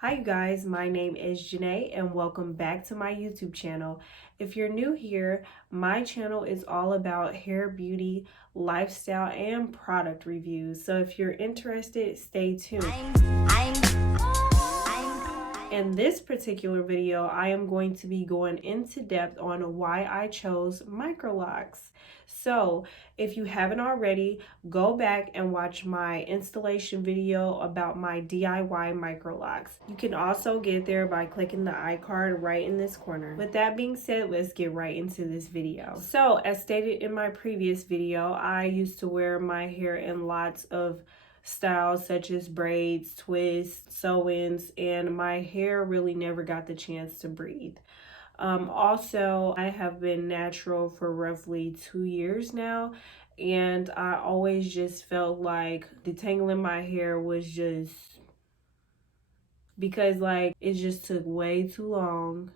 Hi you guys, my name is Jenée and welcome back to my YouTube channel. If you're new here, my channel is all about hair, beauty, lifestyle, and product reviews. So if you're interested, stay tuned. In this particular video, I am going to be going into depth on why I chose MicroLocs. So if you haven't already, go back and watch my installation video about my DIY MicroLocs. You can also get there by clicking the iCard right in this corner. With that being said, let's get right into this video. So as stated in my previous video, I used to wear my hair in lots of styles such as braids, twists, sew-ins, and my hair really never got the chance to breathe. Also, I have been natural for roughly 2 years now, and I always just felt like detangling my hair was just because it just took way too long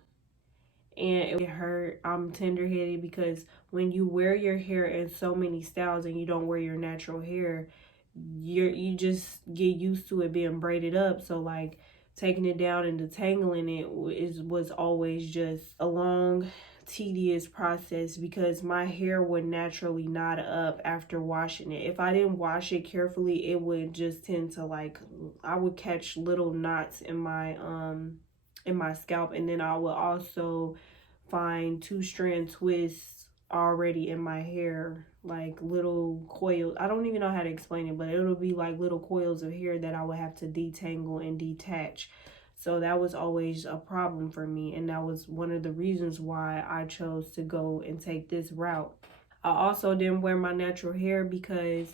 and it hurt. I'm tender-headed because when you wear your hair in so many styles and you don't wear your natural hair, you just get used to it being braided up. So taking it down and detangling it was always just a long, tedious process because my hair would naturally knot up after washing it. If I didn't wash it carefully, it would just tend to I would catch little knots in my scalp, and then I would also find two-strand twists already in my hair, like little coils. I don't even know how to explain it, but it'll be like little coils of hair that I would have to detangle and detach. So that was always a problem for me, and that was one of the reasons why I chose to go and take this route. I also didn't wear my natural hair because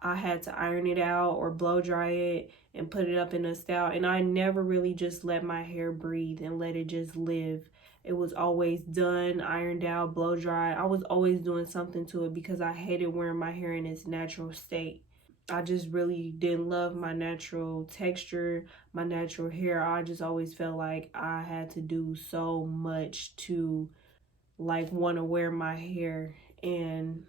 I had to iron it out or blow dry it and put it up in a style, and I never really just let my hair breathe and let it just live. It was always done, ironed out, blow dry. I was always doing something to it because I hated wearing my hair in its natural state. I just really didn't love my natural texture, my natural hair. I just always felt like I had to do so much to want to wear my hair. And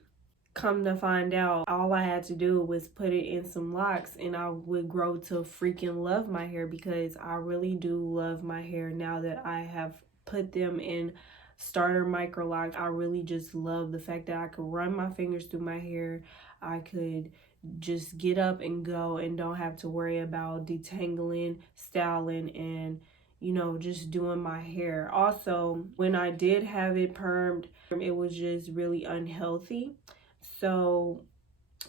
come to find out, all I had to do was put it in some locks and I would grow to freaking love my hair, because I really do love my hair now that I have put them in starter MicroLocs. I really just love the fact that I could run my fingers through my hair. I could just get up and go and don't have to worry about detangling, styling, and just doing my hair. Also, when I did have it permed, it was just really unhealthy. So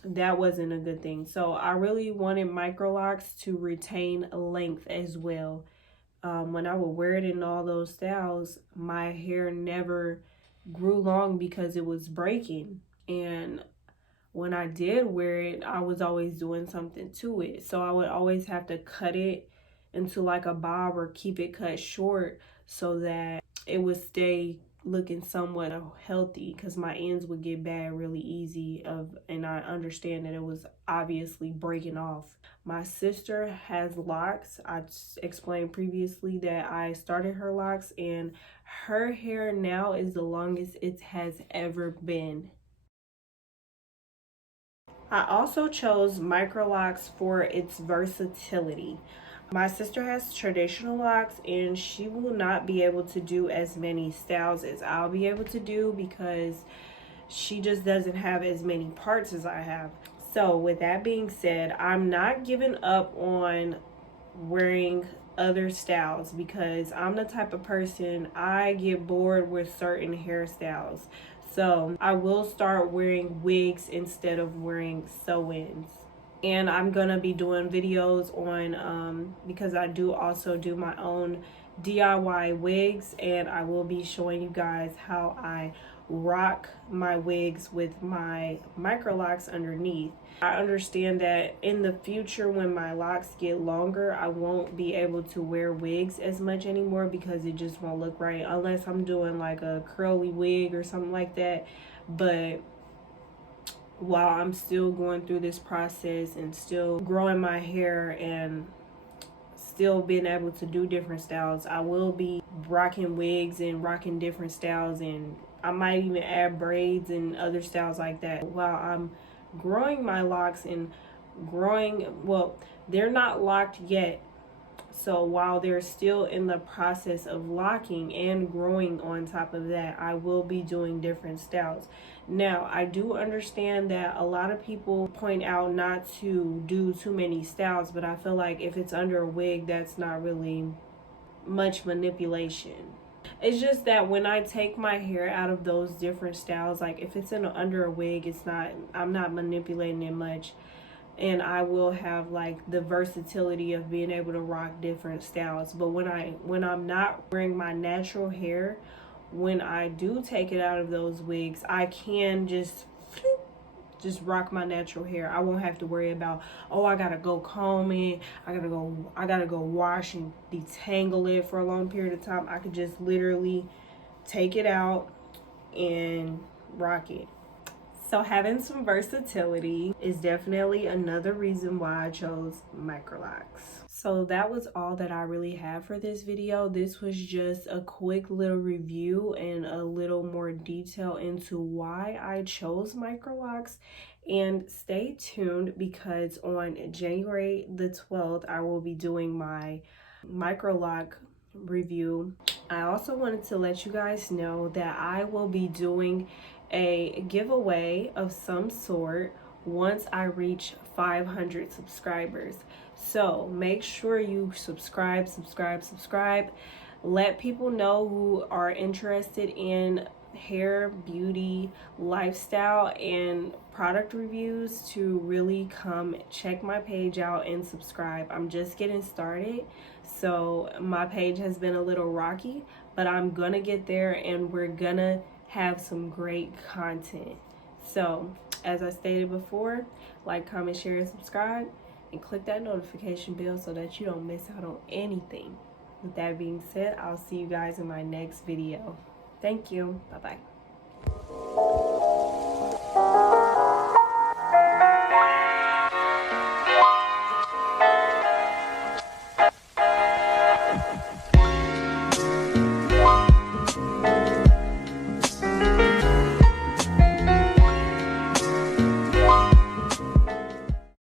that wasn't a good thing. So I really wanted MicroLocs to retain length as well. When I would wear it in all those styles, my hair never grew long because it was breaking. And when I did wear it, I was always doing something to it. So I would always have to cut it into a bob or keep it cut short so that it would stay looking somewhat healthy, because my ends would get bad really easy and I understand that it was obviously breaking off. My sister has locks. I explained previously that I started her locks, and her hair now is the longest it has ever been. I also chose MicroLocs for its versatility. My sister has traditional locks and she will not be able to do as many styles as I'll be able to do because she just doesn't have as many parts as I have. So with that being said, I'm not giving up on wearing other styles because I'm the type of person, I get bored with certain hairstyles. So I will start wearing wigs instead of wearing sew-ins. And I'm gonna be doing videos on because I do also do my own DIY wigs, and I will be showing you guys how I rock my wigs with my MicroLocs underneath. I understand that in the future when my locks get longer, I won't be able to wear wigs as much anymore because it just won't look right unless I'm doing a curly wig or something like that. But while I'm still going through this process and still growing my hair and still being able to do different styles, I will be rocking wigs and rocking different styles, and I might even add braids and other styles like that while I'm growing my locks and growing. Well, they're not locked yet, So while they're still in the process of locking and growing on top of that, I will be doing different styles. Now, I do understand that a lot of people point out not to do too many styles, but I feel like if it's under a wig, that's not really much manipulation. It's just that when I take my hair out of those different styles, like if it's under a wig, I'm not manipulating it much. And I will have like the versatility of being able to rock different styles. But when I'm not wearing my natural hair, when I do take it out of those wigs, I can just rock my natural hair. I won't have to worry about, oh, I gotta go comb it, I gotta go wash and detangle it for a long period of time. I could just literally take it out and rock it. So having some versatility is definitely another reason why I chose MicroLocs. So that was all that I really have for this video. This was just a quick little review and a little more detail into why I chose MicroLocs. And stay tuned because on January the 12th, I will be doing my MicroLoc review. I also wanted to let you guys know that I will be doing a giveaway of some sort once I reach 500 subscribers. So make sure you subscribe. Let people know who are interested in hair, beauty, lifestyle, and product reviews to really come check my page out and subscribe. I'm just getting started, so my page has been a little rocky, but I'm gonna get there and we're gonna have some great content. So as I stated before, like, comment, share, and subscribe, and click that notification bell so that you don't miss out on anything. With that being said, I'll see you guys in my next video. Thank you. Bye-bye.